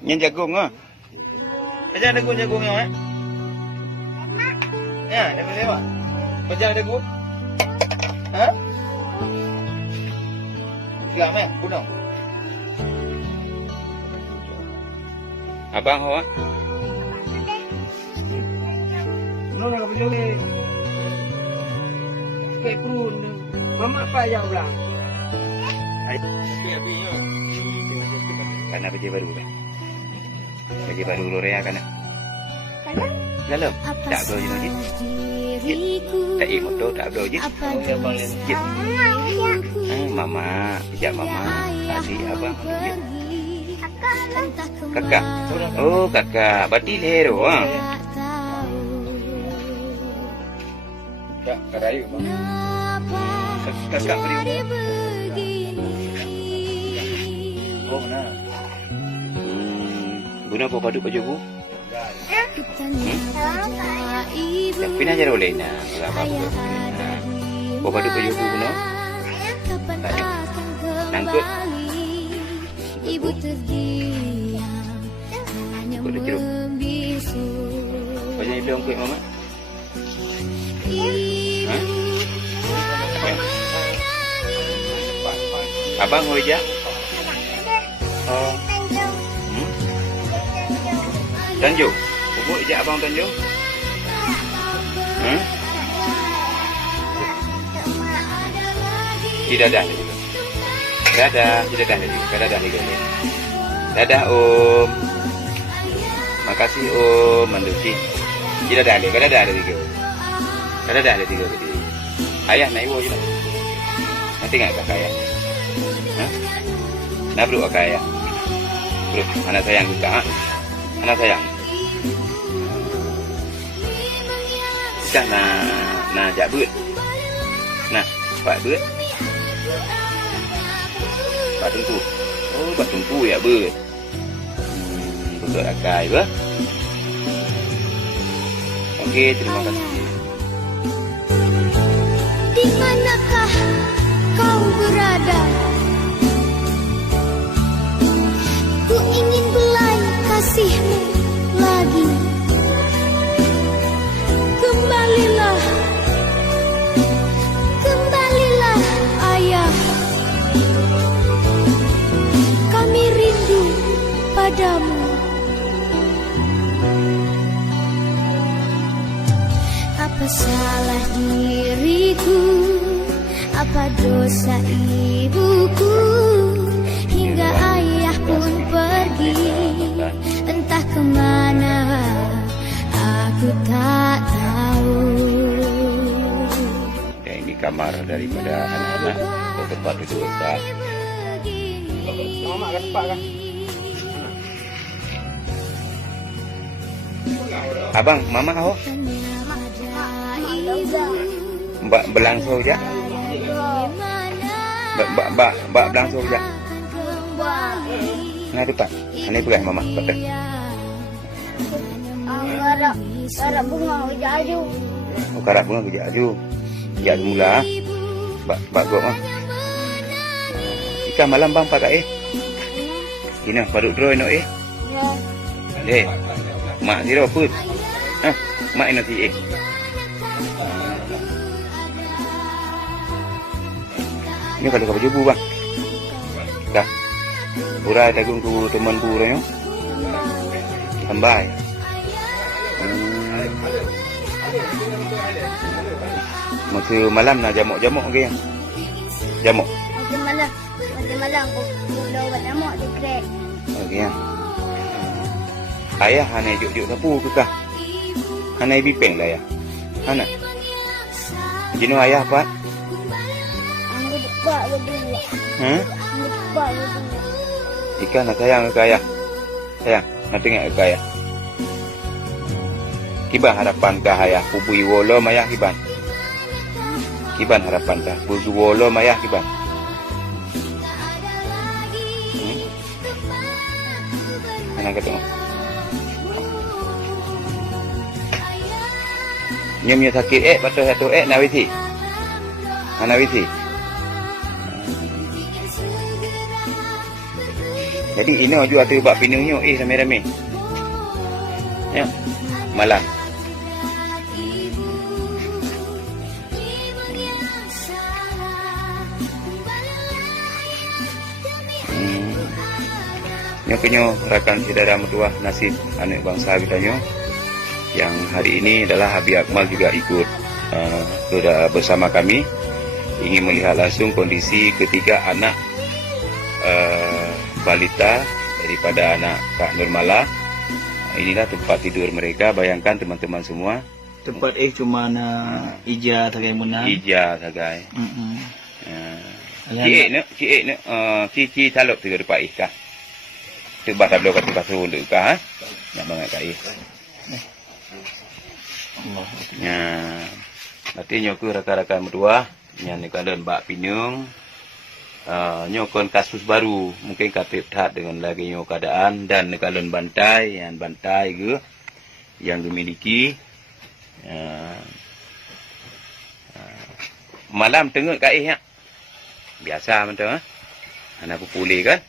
Yang jagung ah. Macam ada jagung yang ya, dah boleh buat. Macam ada jagung. Ha? Gam gunung. Abang awak. Mana kau boleh? Kayak prun. Mama apa yang bilang? Karena baju baru kan. Baju baru Lorea kan. Dalam tak bro je lagi. Tak motor tak bro je. Mama, pijak mama. Adik abang. Kakak. Oh, kakak. Berarti hero ah. Tak karayu bang. Kakak beri. Oh, nah. Guna apa padu baju bu? Tapi nak jadi oleh nak. Apa apa? Apa padu baju bu guna? Nangkut. Ibu terdiam hanya membisu. Banyak ibu angkut mama. Abang hoja. Oh. Tanjung. Bubuk ijak abang Tanjung. Tidak ada lagi. Dadah, tidak ada lagi. Dadah lagi. Dadah Om. Makasih Om Manduki. Tidak ada lagi. Dadah lagi. Dadah lagi. Ayah naik wo je. Nanti enggak kakak ayah. Nak bro kakak ayah. Bro, anak sayang juga. Anak sayang. Dah nak jak beut. Nah, pak beut. Pak tungku. Oh, pak tungku ya beut. Betul akai ba? Okey, terima kasih. Di manakah kau berada? Ku ingin belai kasihmu lagi. Kembalilah ayah. Kami rindu padamu. Apa salah diriku? Apa dosa ibuku? Hingga ayah pun pergi. Entah kemana, aku tak tahu. Ya, ini kamar daripada anak-anak ke tempat duduk besar. Mama kan pak kan? Abang, mama kau? Mbak belangso je? Mbak belangso je? Nah, tu pak. Ini pegang mama. Pak. Karak bunga hujak aju. Oh, karak bunga hujak aju. Hujak mula. Bak gok mah. Ikan malam bang pakai Kina paduk draw no Ya. Mak zero put. Mak ino si Ini kalau kau baju bang. Dah. Burai tagung tu teman burai no. Sambai. Masa malam nak jamuk-jamuk ke yang? Jamuk. Masa malam aku buat jamuk di krek. Okey ya. Ayah hana juk sapu ke kah? Hana bipeng lah ya. Hana. Jino ayah apa? Aku buat berdua. Aku buat berdua. Ikan nak sayang ke ayah? Sayang, nak tengok ke ayah? Kiban harapan kah ayah? Pubui wolo mayah kiban. Kiban harapan kah? Pubui wolo mayah kiban. Mana kata? Nyam sakit patut satu nak wisi. Mana wisi? Jadi ini juga tu bak pinungnya rame-rame. Ya. Malam. Nyo kenyo rakan saudara mertua nasib anak bangsa kita nyo yang hari ini adalah Habib Akmal juga ikut bersama kami ingin melihat langsung kondisi ketiga anak balita daripada anak Kak Nurmala. Inilah tempat tidur mereka. Bayangkan teman-teman semua. Tempat cuma ija tagai menang. Ija tagai. Cik ne cici talop tiga depan kah. Tu bahasa belum kata bahasa untuk kah? Nak bangat kai. Ya. Berarti nyoku rakan-rakan berdua yang kalian bak pinung. Nyokon kasus baru mungkin katip tak dengan lagi nyok keadaan dan kalian bantai ke yang dimiliki malam tengok kai ya. Biasa mentang anak pupuli kan.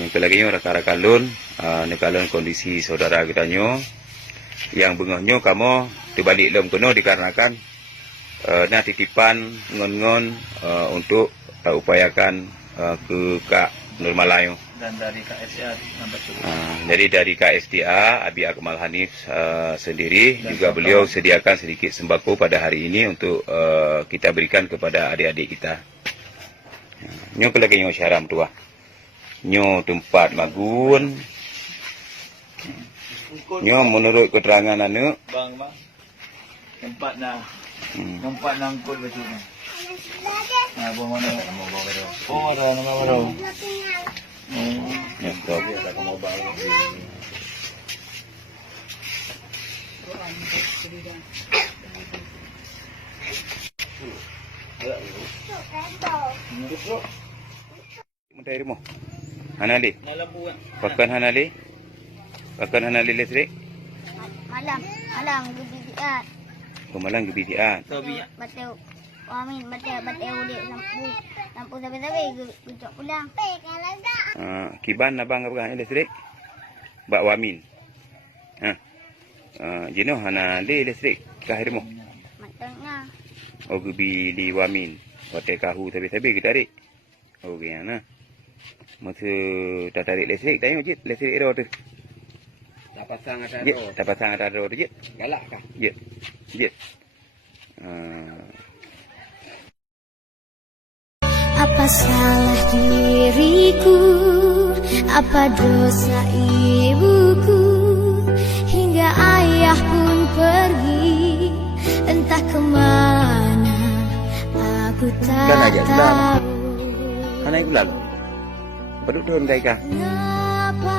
Ni lagi nyo rakan-rakan lun kalian kondisi saudara kita nyo yang bengahnya kamu terbalik lem kono dikarenakan nak titipan ngon-ngon untuk upayakan ke Kak Nurmala Dan dari KSDA jadi dari KSDA Habib Akmal Hanif sendiri dan juga beliau sediakan sedikit sembako pada hari ini untuk kita berikan kepada adik-adik kita. Nyo lagi nyo syaram tua. Nyo tempat magun. Nyo menurut keterangan anak bang tempat tempat nangkut betul ni. Bawa mana? Oh, ada nama baru. Ya, betul. Tak mau bawa. Menteri mo. Hanali. Malam buat. Pakan Hanali. Pakan Hanali listrik. Malam gebidian. Pemalang gebidian. Bateu amin bateu ulit lampu sampai gejok pulang. Kiban abang apa listrik? Bak wamin. Jino Hanali listrik kahir mo. Matangnya. Oh gebi di wamin. Hotel kahu tapi kita tarik. Okey ana. Masa tak tarik listrik tengok je listrik era tu. Tak pasang ada Tak pasang ada tu je. Galak kah? Je. Apa salah diriku? Apa dosa ibuku? Hingga ayah pun pergi, entah kemana aku tak tahu. Mana iku lalu? Perlu turun mereka. Kenapa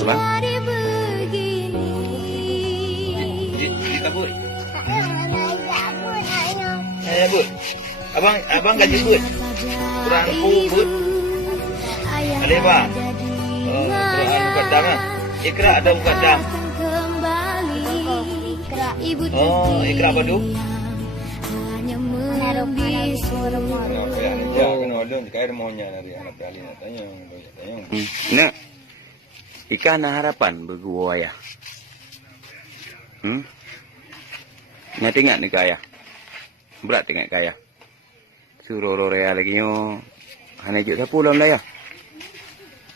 jadi begini? Kita bud. Bud. Abang gaji bud. Kurang bud. Ada apa? Quran mukaddam ah. Ikra ada mukaddam. Ikra apa tu? Nak ikan harapan bergua ayah. Nak tengok ni kaya. Berat tengok kaya. Suruh Rorea lagi nyo. Hanya juk sapu dalam layar.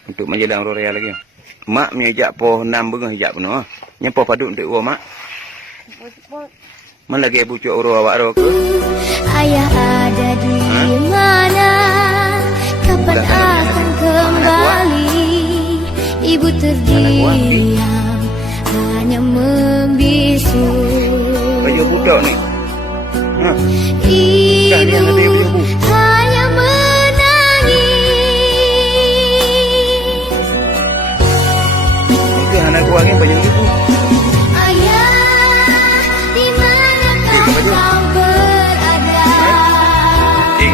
Untuk menjelang Rorea lagi nyo. Mak menyejak po 6 bengah hijab penuh. Nyampo paduk untuk gua mak. Mana lagi ibu cuk uro awak ro ke? Ayah ada di mana? Kapan akan kembali? Ibu terdiam, hanya membisu. Baju budak ni. Ibu hanya menangis. Mungkin anak gua ni baju ibu.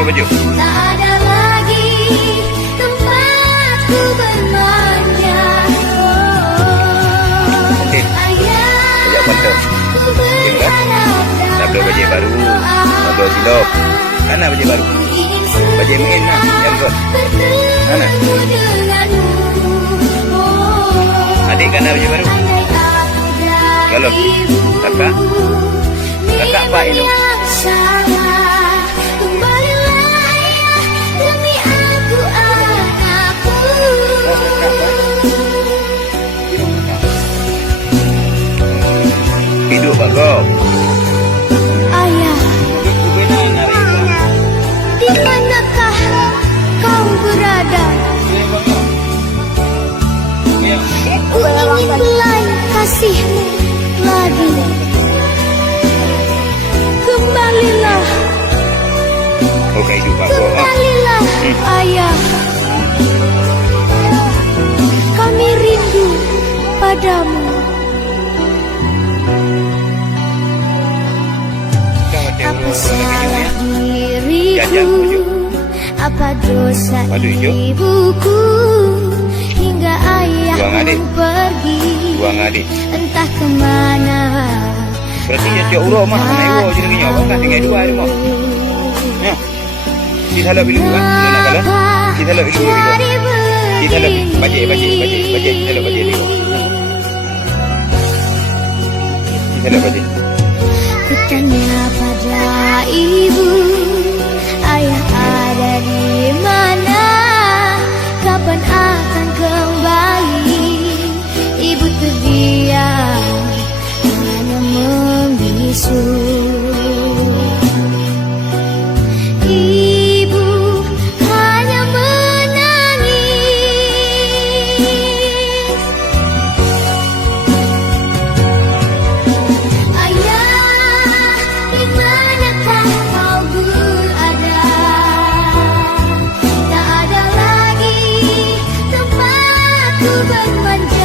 Baju. Tak ada lagi tempatku bermanja. Okey. Ayah pantas. Tak ada baju baru. Ada silap. Mana baju baru? Bajik main lah, yang kot. Mana? Adik kan ada baju baru? Kalau kakak? Kakak apa itu? Hidup Pak Kau. Ayah, di manakah kau berada? Ku ingin belai kasihmu lagi. Kembalilah, Oke, hidup Pak Kau. kembalilah ayah. Kami rindu padamu. Apa salah diriku? Apa dosa ibuku hingga ayah pun pergi entah kemana? Berarti ya tiap urut mah nak iwo je dengan nyawa kan tinggal dua rumah. Ya. Kita lah bilu kan? Nak kalah? Kita lah bilu bilu. Kita lah bajik kita lah bajik bilu. Kita lah bajik. Kutanya pada ibu, ayah ada di mana? Kapan akan kembali? Ibu terdiam, hanya membisu. Ibu hanya menangis. Ayah, di manakah kau berada? Tak ada lagi tempatku bermanja.